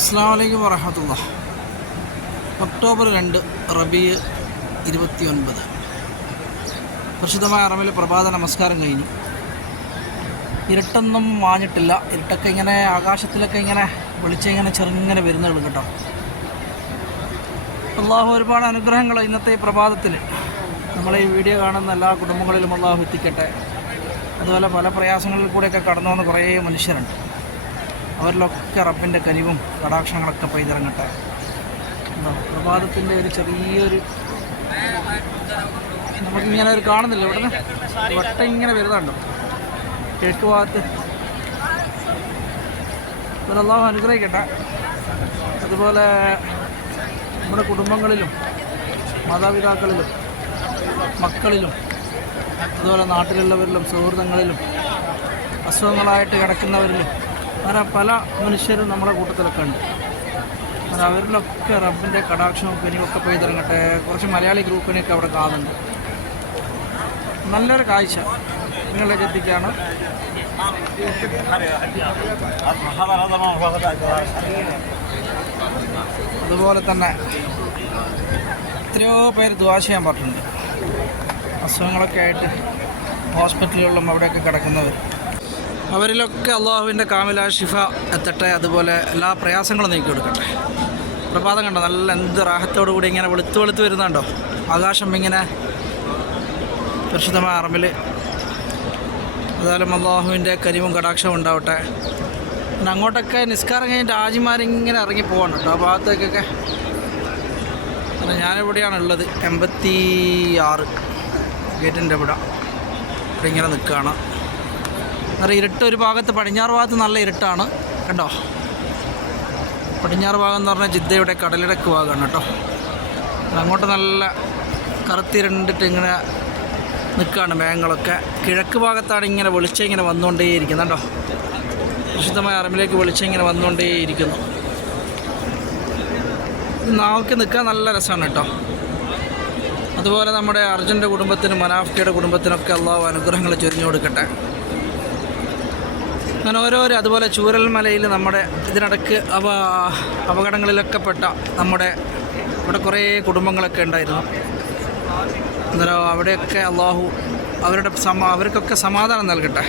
അസ്സാം വലൈക്കും വറഹമത്തുള്ള ഒക്ടോബർ രണ്ട് റബി ഇരുപത്തി ഒൻപത് പ്രസിദ്ധമായ പ്രഭാത നമസ്കാരം കഴിഞ്ഞു. ഇരുട്ടൊന്നും മാഞ്ഞിട്ടില്ല. ഇരുട്ടൊക്കെ ഇങ്ങനെ ആകാശത്തിലൊക്കെ ഇങ്ങനെ വിളിച്ചിങ്ങനെ ചെറുങ്ങനെ വരുന്നുള്ളൂ കേട്ടോ. അള്ളാഹു ഒരുപാട് അനുഗ്രഹങ്ങൾ ഇന്നത്തെ പ്രഭാതത്തിൽ നമ്മളെ ഈ വീഡിയോ കാണുന്ന എല്ലാ കുടുംബങ്ങളിലും അള്ളാഹു എത്തിക്കട്ടെ. അതുപോലെ പല പ്രയാസങ്ങളിൽ കൂടെയൊക്കെ കടന്നു വന്ന കുറേ മനുഷ്യരുണ്ട്. അവരിലൊക്കെ റബ്ബിന്റെ കനിവും കടാക്ഷങ്ങളൊക്കെ പെയ്തിറങ്ങട്ടെ പ്രഭാതത്തിന്റെ ഒരു ചെറിയൊരു നമുക്കിങ്ങനെ ഒരു കാണുന്നില്ല. ഇവിടെ വട്ടം ഇങ്ങനെ വരുന്നുണ്ട്. കിഴക്ക് ഭാഗത്ത്. അതുപോലെ അനുഗ്രഹിക്കട്ടെ. അതുപോലെ നമ്മുടെ കുടുംബങ്ങളിലും മാതാപിതാക്കളിലും മക്കളിലും അതുപോലെ നാട്ടിലുള്ളവരിലും സുഹൃത്തുക്കളിലും അസുഖങ്ങളായിട്ട് കിടക്കുന്നവരിലും അങ്ങനെ പല മനുഷ്യരും നമ്മുടെ കൂട്ടത്തിലൊക്കെ ഉണ്ട്. അങ്ങനെ അവരിലൊക്കെ റബ്ബിന്റെ കടാക്ഷവും പെനിയൊക്കെ പെയ്തിറങ്ങട്ടെ. കുറച്ച് മലയാളി ഗ്രൂപ്പിനെയൊക്കെ അവിടെ കാണുന്നുണ്ട്. നല്ലൊരു കാഴ്ച. നിങ്ങളിലേക്ക് എത്തിക്കുകയാണ് അതുപോലെ തന്നെ എത്രയോ പേര് ദുവാശ ചെയ്യാൻ പറഞ്ഞിട്ടുണ്ട്. അസുഖങ്ങളൊക്കെ ആയിട്ട് ഹോസ്പിറ്റലുകളിലും അവിടെയൊക്കെ കിടക്കുന്നവർ അവരിലൊക്കെ അള്ളാഹുവിന്റെ കാമില ഷിഫ എത്തട്ടെ അതുപോലെ എല്ലാ പ്രയാസങ്ങളും നീക്കി കൊടുക്കട്ടെ. പ്രഭാതം കണ്ടോ? നല്ല എന്ത് റാഹത്തോടു കൂടി ഇങ്ങനെ വെളുത്ത് വെളുത്ത് വരുന്നുണ്ടോ? ആകാശം ഇങ്ങനെ പരിശുദ്ധമായ അറമ്പിൽ അതായാലും അള്ളാഹുവിന്റെ കരിവും കടാക്ഷവും ഉണ്ടാവട്ടെ. പിന്നെ അങ്ങോട്ടൊക്കെ നിസ്കാരം കഴിഞ്ഞിട്ട് ആജിമാരിങ്ങനെ ഇറങ്ങി പോകണം കേട്ടോ ആ ഭാഗത്തേക്കൊക്കെ. അല്ല ഞാനിവിടെയാണ് ഉള്ളത്. എൺപത്തി ആറ് ഗേറ്റിന്റെ ഇവിടെ ഇങ്ങനെ നിൽക്കുകയാണ്. എന്നാൽ ഇരുട്ട് ഒരു ഭാഗത്ത് പടിഞ്ഞാറ് ഭാഗത്ത് നല്ല ഇരുട്ടാണ്. കണ്ടോ? പടിഞ്ഞാറ് ഭാഗം എന്ന് പറഞ്ഞാൽ ജിദ്ദയുടെ കടലിടക്ക് ഭാഗമാണ് കേട്ടോ. അങ്ങോട്ട് നല്ല കറുത്തിരണ്ടിട്ട് ഇങ്ങനെ നിൽക്കുകയാണ് മേഘങ്ങളൊക്കെ. കിഴക്ക് ഭാഗത്താണ് ഇങ്ങനെ വെളിച്ചം ഇങ്ങനെ വന്നുകൊണ്ടേയിരിക്കുന്നത് കേട്ടോ വിശുദ്ധമായ അറിമിലേക്ക് വെളിച്ചം ഇങ്ങനെ വന്നുകൊണ്ടേയിരിക്കുന്നു. നാവൊക്കെ നിൽക്കാൻ നല്ല രസമാണ് കേട്ടോ. അതുപോലെ നമ്മുടെ അർജുന്റെ കുടുംബത്തിനും മനാഫ്കയുടെ കുടുംബത്തിനൊക്കെ അള്ളാഹു അനുഗ്രഹങ്ങൾ ചൊരിഞ്ഞു കൊടുക്കട്ടെ. അങ്ങനെ ഓരോരോ അതുപോലെ ചൂരൽ മലയിൽ നമ്മുടെ ഇതിനിടയ്ക്ക് അവ അപകടങ്ങളിലൊക്കെ പെട്ട നമ്മുടെ ഇവിടെ കുറേ കുടുംബങ്ങളൊക്കെ ഉണ്ടായിരുന്നു. അന്നേരം അവിടെയൊക്കെ അള്ളാഹു അവരുടെ സമ അവർക്കൊക്കെ സമാധാനം നൽകട്ടെ.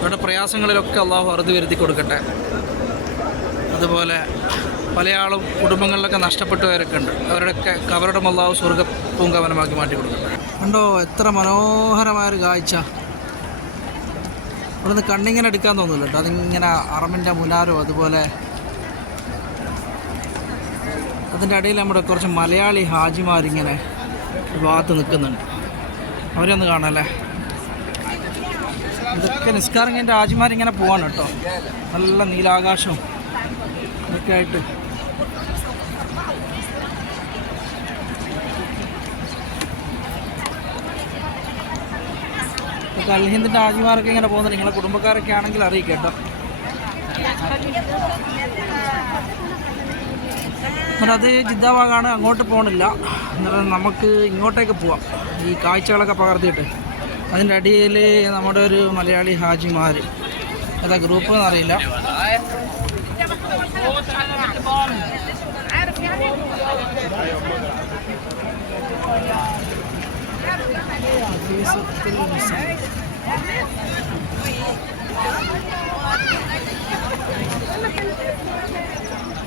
അവരുടെ പ്രയാസങ്ങളിലൊക്കെ അള്ളാഹു അറുതി വരുത്തി കൊടുക്കട്ടെ. അതുപോലെ പല ആളും കുടുംബങ്ങളിലൊക്കെ നഷ്ടപ്പെട്ടവരൊക്കെ ഉണ്ട്. അവരുടെയൊക്കെ കവരുടെ അള്ളാഹു സ്വർഗ പൂങ്കവനമാക്കി മാറ്റി കൊടുക്കട്ടെ. ഉണ്ടോ എത്ര മനോഹരമായൊരു കാഴ്ച. ഇവിടുന്ന് കണ്ണിങ്ങനെ എടുക്കാൻ തോന്നില്ല കേട്ടോ അതിങ്ങനെ അറമിന്റെ മുലാരോ അതുപോലെ അതിന്റെ ഇടയിൽ നമ്മുടെ കുറച്ച് മലയാളി ഹാജിമാരിങ്ങനെ ഭാഗത്ത് നിൽക്കുന്നുണ്ട്. അവരൊന്ന് കാണാമല്ലേ ഇതൊക്കെ നിസ്കാരം കഴിഞ്ഞിട്ട് ഹാജിമാരിങ്ങനെ പോവാണ് കേട്ടോ നല്ല നീലാകാശവും ഇതൊക്കെ ആയിട്ട് കൽഹിന്ദിന്റെ ഹാജിമാരൊക്കെ ഇങ്ങനെ പോകുന്നത് നിങ്ങളുടെ കുടുംബക്കാരൊക്കെ ആണെങ്കിൽ അറിയിക്കേട്ടോ അത് ജിദ്ദ ഭാഗമാണ് അങ്ങോട്ട് പോകണില്ല അന്നേരം നമുക്ക് ഇങ്ങോട്ടേക്ക് പോവാം. ഈ കാഴ്ചകളൊക്കെ പകർത്തിയിട്ട്. അതിന്റെ അടിയിൽ നമ്മുടെ ഒരു മലയാളി ഹാജിമാർ ഏതാ ഗ്രൂപ്പ് എന്നറിയില്ല.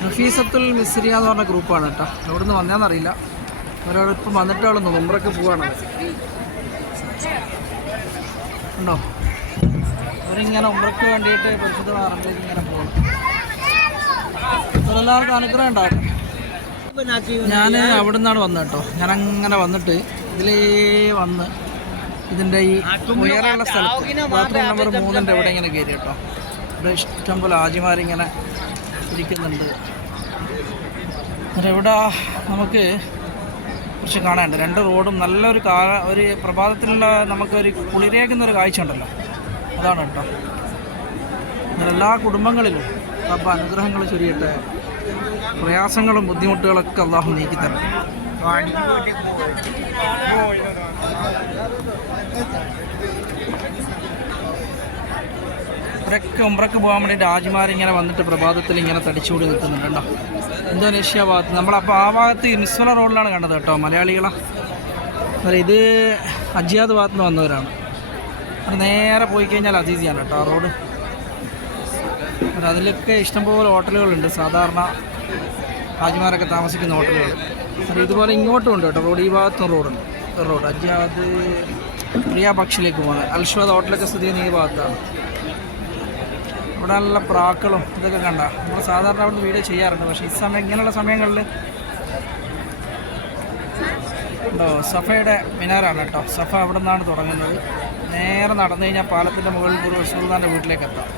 നഫീസത്തുൽ മിസ്രിയ എന്ന് പറഞ്ഞ ഗ്രൂപ്പാണ് കേട്ടോ. എവിടെ നിന്ന് വന്നതെന്നറിയില്ല അവരവിടെ ഇപ്പം വന്നിട്ടാളൊന്ന് മുമ്പറൊക്കെ പോവാണ്. ഉണ്ടോ? അവരിങ്ങനെ ഉമ്രക്ക് വേണ്ടിയിട്ട് പരിശുദ്ധ പറമ്പിലേക്ക് ഇങ്ങനെ പോകും. എല്ലാവർക്കും അനുഗ്രഹം ഉണ്ടാകും ഞാൻ അവിടെ നിന്നാണ് വന്നത് കേട്ടോ. ഞാൻ അങ്ങനെ വന്നിട്ട് ഇതിലേ വന്ന് ഇതിന്റെ ഈ ഉയരമുള്ള സ്ഥലത്ത്. ബാത്റൂം നമ്പർ മൂന്നിന്റെ ഇവിടെ ഇങ്ങനെ കയറി കേട്ടോ. ഇവിടെ ഇഷ്ടംപോലെ ആജിമാരിങ്ങനെ ഇരിക്കുന്നുണ്ട്. എന്നിട്ട് ഇവിടെ നമുക്ക് കുറച്ച് കാണാനുണ്ട്. രണ്ട് റോഡും നല്ലൊരു കാ ഒരു പ്രഭാതത്തിലുള്ള നമുക്കൊരു കുളിരേക്കുന്ന ഒരു കാഴ്ച ഉണ്ടല്ലോ അതാണ് കേട്ടോ. എല്ലാ കുടുംബങ്ങളിലും അപ്പം അനുഗ്രഹങ്ങൾ ചൊരിയട്ടെ. പ്രയാസങ്ങളും ബുദ്ധിമുട്ടുകളൊക്കെ അള്ളാഹു നീക്കി തരണം ഉമ്രക്ക് പോകാൻ വേണ്ടി രാജിമാരിങ്ങനെ വന്നിട്ട് പ്രഭാതത്തിൽ ഇങ്ങനെ തടിച്ചുകൂടി നിൽക്കുന്നുണ്ട് കേട്ടോ. ഇന്തോനേഷ്യ ഭാഗത്ത് നമ്മളപ്പോൾ ആ ഭാഗത്ത് മിസ്വല റോഡിലാണ് കണ്ടത് കേട്ടോ മലയാളികളെ. അല്ല ഇത് അജിയാദ് ഭാഗത്ത് നിന്ന് വന്നവരാണ്. അത് നേരെ പോയി കഴിഞ്ഞാൽ അതീതിയാണ് കേട്ടോ ആ റോഡ്. അതിലൊക്കെ ഇഷ്ടംപോലെ ഹോട്ടലുകളുണ്ട് സാധാരണ ഹാജിമാരൊക്കെ താമസിക്കുന്ന ഹോട്ടലുകൾ. അത് ഇതുപോലെ ഇങ്ങോട്ടും ഉണ്ട് കേട്ടോ റോഡ്. ഈ ഭാഗത്തും റോഡുണ്ട് റോഡ്. അജിയാദ് പ്രിയ പക്ഷിലേക്ക് പോകുന്നത്. അൽഷ്വാദ് ഹോട്ടലൊക്കെ സ്ഥിതി ചെയ്യുന്ന ഈ ഭാഗത്താണ്. ഇവിടെ നല്ല പ്രാക്കളും ഇതൊക്കെ കണ്ട. നമ്മൾ സാധാരണ അവിടുന്ന് വീഡിയോ ചെയ്യാറുണ്ട്. പക്ഷേ ഈ സമയം ഇങ്ങനെയുള്ള സമയങ്ങളിൽ ഉണ്ടോ? സഫയുടെ മിനാരാണ് കേട്ടോ. സഫ അവിടെ നിന്നാണ് തുടങ്ങുന്നത്. നേരെ നടന്നു കഴിഞ്ഞാൽ പാലത്തിന്റെ മുകളിൽ ഒരു സുൽത്താന്റെ വീട്ടിലേക്ക് എത്താം.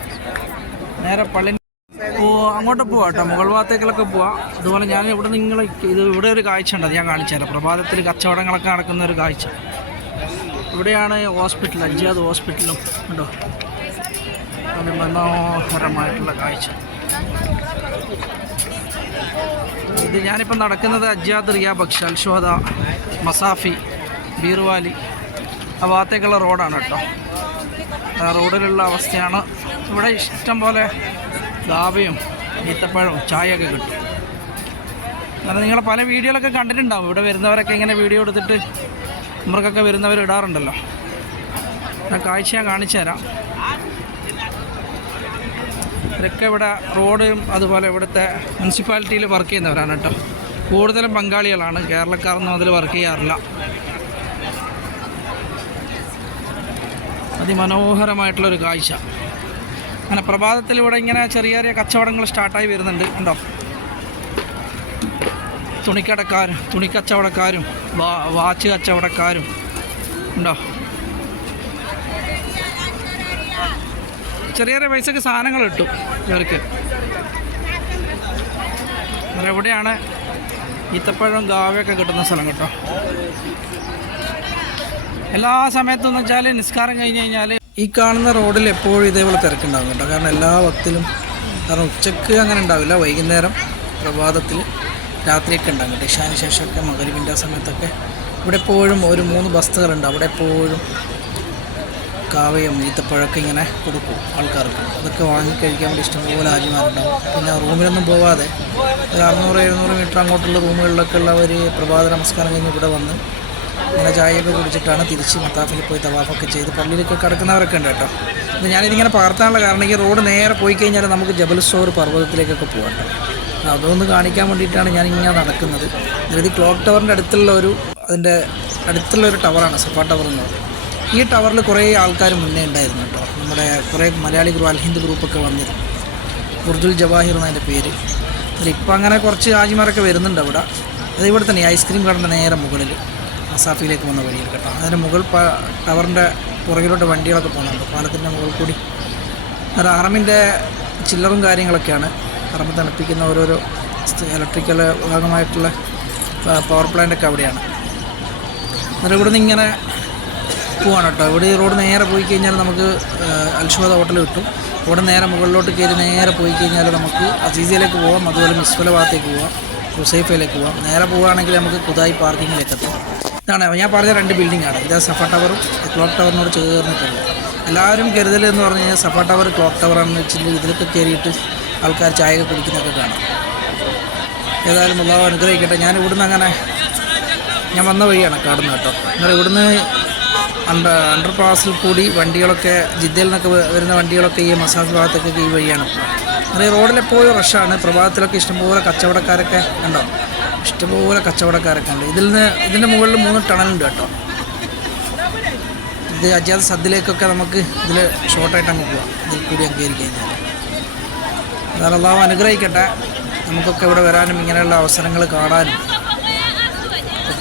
നേരെ പള്ളി ഓ അങ്ങോട്ട് പോവാം കേട്ടോ. മുകൾ ഭാഗത്തേക്കിലൊക്കെ പോവാം. അതുപോലെ ഞാൻ ഇവിടെ നിങ്ങൾ ഇത് ഇവിടെ ഒരു കാഴ്ച ഉണ്ട്. ഞാൻ കാണിച്ചു പ്രഭാതത്തിൽ കച്ചവടങ്ങളൊക്കെ നടക്കുന്ന ഒരു കാഴ്ച. ഇവിടെയാണ് ഹോസ്പിറ്റൽ അഞ്ചാത് ഹോസ്പിറ്റലും. ഉണ്ടോ നല്ല മനോഹരമായിട്ടുള്ള കാഴ്ച. ഇത് ഞാനിപ്പോൾ നടക്കുന്നത് അജ്യാദ് റിയ ബക്ഷ് അൽഷോദ മസാഫി ബീർവാലി. ആ ഭാഗത്തേക്കുള്ള റോഡാണ് കേട്ടോ. ആ റോഡിലുള്ള അവസ്ഥയാണ് ഇവിടെ ഇഷ്ടം പോലെ ദാവയും ഈത്തപ്പഴവും ചായയൊക്കെ കിട്ടും. കാരണം നിങ്ങൾ പല വീഡിയോകളൊക്കെ കണ്ടിട്ടുണ്ടാവും. ഇവിടെ വരുന്നവരൊക്കെ ഇങ്ങനെ വീഡിയോ എടുത്തിട്ട് മൃഗമൊക്കെ വരുന്നവർ ഇടാറുണ്ടല്ലോ ആ കാഴ്ച ഞാൻ കാണിച്ചു തരാം ഇവരൊക്കെ ഇവിടെ റോഡും അതുപോലെ ഇവിടുത്തെ മുനിസിപ്പാലിറ്റിയിൽ വർക്ക് ചെയ്യുന്നവരാണ് കേട്ടോ. കൂടുതലും പങ്കാളികളാണ്. കേരളക്കാരൊന്നും അതിൽ വർക്ക് ചെയ്യാറില്ല. അതിമനോഹരമായിട്ടുള്ളൊരു കാഴ്ച. അങ്ങനെ പ്രഭാതത്തിൽ ഇവിടെ ഇങ്ങനെ ചെറിയ ചെറിയ കച്ചവടങ്ങൾ സ്റ്റാർട്ടായി വരുന്നുണ്ട് ഉണ്ടോ തുണിക്കടക്കാരും തുണിക്കച്ചവടക്കാരും വാച്ച് കച്ചവടക്കാരും. ഉണ്ടോ ചെറിയ ചെറിയ പൈസക്ക് സാധനങ്ങൾ കിട്ടും ഇവർക്ക്. എവിടെയാണ്? ഈത്തപ്പഴം ഗാവയൊക്കെ കിട്ടുന്ന സ്ഥലം കേട്ടോ. എല്ലാ സമയത്തും എന്ന് വെച്ചാൽ നിസ്കാരം കഴിഞ്ഞ് കഴിഞ്ഞാൽ ഈ കാണുന്ന റോഡിൽ എപ്പോഴും ഇതേപോലെ തിരക്കുണ്ടാകും കേട്ടോ. കാരണം എല്ലാ വക്തിലും കാരണം ഉച്ചയ്ക്ക് അങ്ങനെ ഉണ്ടാവില്ല വൈകുന്നേരം പ്രഭാതത്തിൽ രാത്രിയൊക്കെ ഉണ്ടാകും കേട്ടോ. ഇഷാന് ശേഷമൊക്കെ മകരിവിന്റെ സമയത്തൊക്കെ. ഇവിടെ എപ്പോഴും ഒരു മൂന്ന് ബസ്തുകളുണ്ട് അവിടെ എപ്പോഴും കാവയും ഈത്തപ്പഴമൊക്കെ ഇങ്ങനെ കൊടുക്കും ആൾക്കാർക്ക്. അതൊക്കെ വാങ്ങി കഴിക്കാൻ വേണ്ടി ഇഷ്ടംപോലെ ആജിമാരുണ്ടാവും പിന്നെ റൂമിലൊന്നും പോവാതെ ഒരു അറുന്നൂറ് എഴുന്നൂറ് മീറ്റർ അങ്ങോട്ടുള്ള റൂമുകളിലൊക്കെ ഉള്ളവർ പ്രഭാത നമസ്കാരം കഴിഞ്ഞ് ഇവിടെ വന്ന് ഇങ്ങനെ ചായയൊക്കെ കുടിച്ചിട്ടാണ് തിരിച്ച് മത്താഫിൽ പോയി തവാഫൊക്കെ ചെയ്ത് പള്ളിയിലൊക്കെ കിടക്കുന്നവരൊക്കെ ഉണ്ട് കേട്ടോ. ഇത് ഞാനിതിങ്ങനെ പകർത്താനുള്ള കാരണം ഈ റോഡ് നേരെ പോയി കഴിഞ്ഞാൽ നമുക്ക് ജബൽസോർ പർവതത്തിലേക്കൊക്കെ പോകാം അതൊന്ന് കാണിക്കാൻ വേണ്ടിയിട്ടാണ് ഞാൻ ഇങ്ങനെ നടക്കുന്നത്. ഇത് ക്ലോക്ക് ടവറിന്റെ അടുത്തുള്ള ഒരു അതിന്റെ അടുത്തുള്ള ഒരു ടവറാണ് സഫാ ടവർ എന്ന് പറയുന്നത്. ഈ ടവറിൽ കുറേ ആൾക്കാർ മുന്നേ ഉണ്ടായിരുന്നു കേട്ടോ. നമ്മുടെ കുറേ മലയാളി ഗ്രൂപ്പ് അൽഹിന്ദ് ഗ്രൂപ്പൊക്കെ വന്നിരുന്നു. ഉർദുൽ ജവാഹിർ എന്നതിന്റെ പേര്. ഇപ്പം അങ്ങനെ കുറച്ച് ഹാജിമാരൊക്കെ വരുന്നുണ്ട് അവിടെ. അത് ഇവിടെ തന്നെ ഐസ്ക്രീം കടന്റെ നേരെ മുകളിൽ അസാഫിയിലേക്ക് വന്ന വഴിയിൽ കേട്ടോ. അതിന്റെ മുകൾ ടവറിന്റെ പുറകിലോട്ട് വണ്ടികളൊക്കെ പോകുന്നുണ്ട്. പാലത്തിന്റെ മുകളിൽ കൂടി. അത് അറമിന്റെ ചില്ലറും കാര്യങ്ങളൊക്കെയാണ്. അറമ്പ് തണുപ്പിക്കുന്ന ഓരോരോ ഇലക്ട്രിക്കൽ ഭാഗമായിട്ടുള്ള പവർ പ്ലാന്റൊക്കെ അവിടെയാണ്. അന്നേരം ഇവിടുന്ന് ഇങ്ങനെ പോവാണ് കേട്ടോ. ഇവിടെ ഈ റോഡ് നേരെ പോയി കഴിഞ്ഞാൽ നമുക്ക് അൽഷോദ ഹോട്ടൽ കിട്ടും. ഇവിടെ നേരെ മുകളിലോട്ട് കയറി നേരെ പോയി കഴിഞ്ഞാൽ നമുക്ക് അസീസയിലേക്ക് പോവാം അതുപോലെ മിസ്ഫല ഭാഗത്തേക്ക് പോവാം ഹുസൈഫയിലേക്ക് പോവാം. നേരെ പോവുകയാണെങ്കിൽ നമുക്ക് കുതായി പാർക്കിങ്ങിലേക്ക് എത്താം. ഇതാണ് ഞാൻ പറഞ്ഞ രണ്ട് ബിൽഡിങ്ങാണ് ഇത് സഫ ടവറും ക്ലോക്ക് ടവറിനോട് ചേർന്നിട്ടുണ്ട് എല്ലാവരും കരുതൽ എന്ന് പറഞ്ഞു കഴിഞ്ഞാൽ സഫ ടവർ ക്ലോക്ക് ടവറാണെന്ന് വെച്ചിട്ട് ഇതിലൊക്കെ കയറിയിട്ട് ആൾക്കാർ ചായ കുടിക്കുന്നതൊക്കെ കാണാം. ഏതായാലും അള്ളാഹു അനുഗ്രഹിക്കട്ടെ. ഞാൻ ഇവിടുന്ന് അങ്ങനെ ഞാൻ വന്ന വഴിയാണ് കാണുന്നത് കേട്ടോ. എന്നാൽ ഇവിടുന്ന് അണ്ടർ അണ്ടർ പാസിൽ കൂടി വണ്ടികളൊക്കെ ജിദ്ദയിൽ നിന്നൊക്കെ വരുന്ന വണ്ടികളൊക്കെ ഈ മസാജ് ഭാഗത്തൊക്കെ ഈ വഴിയാണ്. അതായത് റോഡിലെപ്പോഴും റഷാണ്. പ്രഭാതത്തിലൊക്കെ ഇഷ്ടംപോലെ കച്ചവടക്കാരൊക്കെ ഉണ്ടോ? ഇഷ്ടംപോലെ കച്ചവടക്കാരൊക്കെ ഉണ്ട്. ഇതിൽ നിന്ന് ഇതിന്റെ മുകളിൽ മൂന്ന് ടണലുണ്ട് കേട്ടോ. ഇത് അജാദ് സദ്യയിലേക്കൊക്കെ നമുക്ക് ഇതിൽ ഷോർട്ടായിട്ട് അങ്ങ് പോവാം. ഇതിൽ കൂടി കഴിഞ്ഞാൽ അതാണ് അള്ളാഹ് അനുഗ്രഹിക്കട്ടെ. നമുക്കൊക്കെ ഇവിടെ വരാനും ഇങ്ങനെയുള്ള അവസരങ്ങൾ കാണാനും.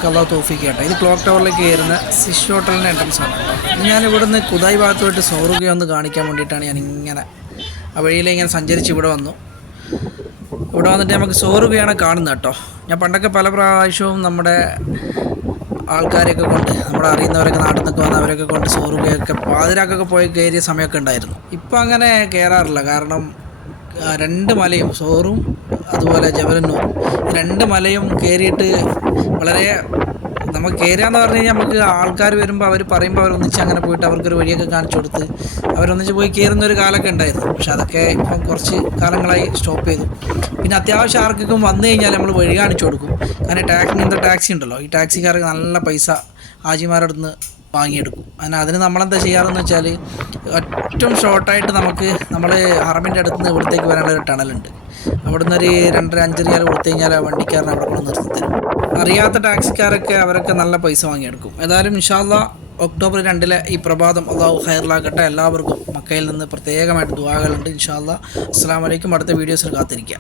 അള്ളാഹു തോഫിക്ക് ഇത് ക്ലോക്ക് ടവറിലേക്ക് കയറുന്ന സിഷ് ഹോട്ടലിന്റെ എൻട്രൻസ് ആണ് ഞാൻ ഇവിടുന്ന് കുതായി ഭാഗത്തുമായിട്ട് സൗറുക ഒന്ന് കാണിക്കാൻ വേണ്ടിയിട്ടാണ് ഞാൻ ഇങ്ങനെ ആ വഴിയിലെ ഇങ്ങനെ സഞ്ചരിച്ച് ഇവിടെ വന്നു. ഇവിടെ വന്നിട്ട് നമുക്ക് സൗറുകയാണ് കാണുന്നത് കേട്ടോ. ഞാൻ പണ്ടൊക്കെ പല പ്രാവശ്യവും നമ്മുടെ ആൾക്കാരെയൊക്കെ കൊണ്ട് നമ്മുടെ അറിയുന്നവരൊക്കെ നാട്ടിൽ നിന്നൊക്കെ വന്ന് അവരൊക്കെ കൊണ്ട് സൗറുകയൊക്കെ പാതിരാക്കൊക്കെ പോയി കയറിയ സമയമൊക്കെ ഉണ്ടായിരുന്നു. ഇപ്പം അങ്ങനെ കയറാറില്ല. കാരണം രണ്ട് മലയും സോറും അതുപോലെ ജബലന്നൂർ രണ്ട് മലയും കയറിയിട്ട് വളരെ നമുക്ക് കയറുകയെന്ന് പറഞ്ഞു കഴിഞ്ഞാൽ നമുക്ക് ആൾക്കാർ വരുമ്പോൾ അവർ പറയുമ്പോൾ അവരൊന്നിച്ച് അങ്ങനെ പോയിട്ട് അവർക്കൊരു വഴിയൊക്കെ കാണിച്ചു കൊടുത്ത് അവരൊന്നിച്ച് പോയി കയറുന്ന ഒരു കാലമൊക്കെ ഉണ്ടായിരുന്നു. പക്ഷെ അതൊക്കെ ഇപ്പം കുറച്ച് കാലങ്ങളായി സ്റ്റോപ്പ് ചെയ്തു. പിന്നെ അത്യാവശ്യം ആർക്കൊക്കെ വന്നു കഴിഞ്ഞാൽ നമ്മൾ വഴി കാണിച്ചു കൊടുക്കും. കാരണം ടാക്സി ഇങ്ങനത്തെ ടാക്സി ഉണ്ടല്ലോ. ഈ ടാക്സിക്കാർക്ക് നല്ല പൈസ ആജിമാരുടെ അടുത്ത് വാങ്ങിയെടുക്കും. അതിന് അതിന് നമ്മളെന്താ ചെയ്യാറെന്ന് വെച്ചാൽ ഏറ്റവും ഷോർട്ടായിട്ട് നമുക്ക് നമ്മൾ ഹറമിന്റെ അടുത്ത് നിന്ന് ഇവിടത്തേക്ക് വരാനുള്ള ഒരു ടണലുണ്ട്. അവിടെ ഒരു രണ്ടര അഞ്ചരയാൽ കൊടുത്തു കഴിഞ്ഞാൽ ആ വണ്ടിക്കാരൻ അവിടെ കൊണ്ട് നിർത്തി തരും. അറിയാത്ത ടാക്സിക്കാരൊക്കെ അവരൊക്കെ നല്ല പൈസ വാങ്ങിയെടുക്കും. ഏതായാലും ഇൻഷാല്ല ഒക്ടോബർ രണ്ടിലെ ഈ പ്രഭാതം അള്ളാഹു ഹൈറിലാക്കട്ടെ എല്ലാവർക്കും മക്കയിൽ നിന്ന് പ്രത്യേകമായിട്ട് ദുവാകളുണ്ട് ഇൻഷാല്ല അസ്സാം വലൈക്കും അടുത്ത വീഡിയോസിൽ കാത്തിരിക്കാം.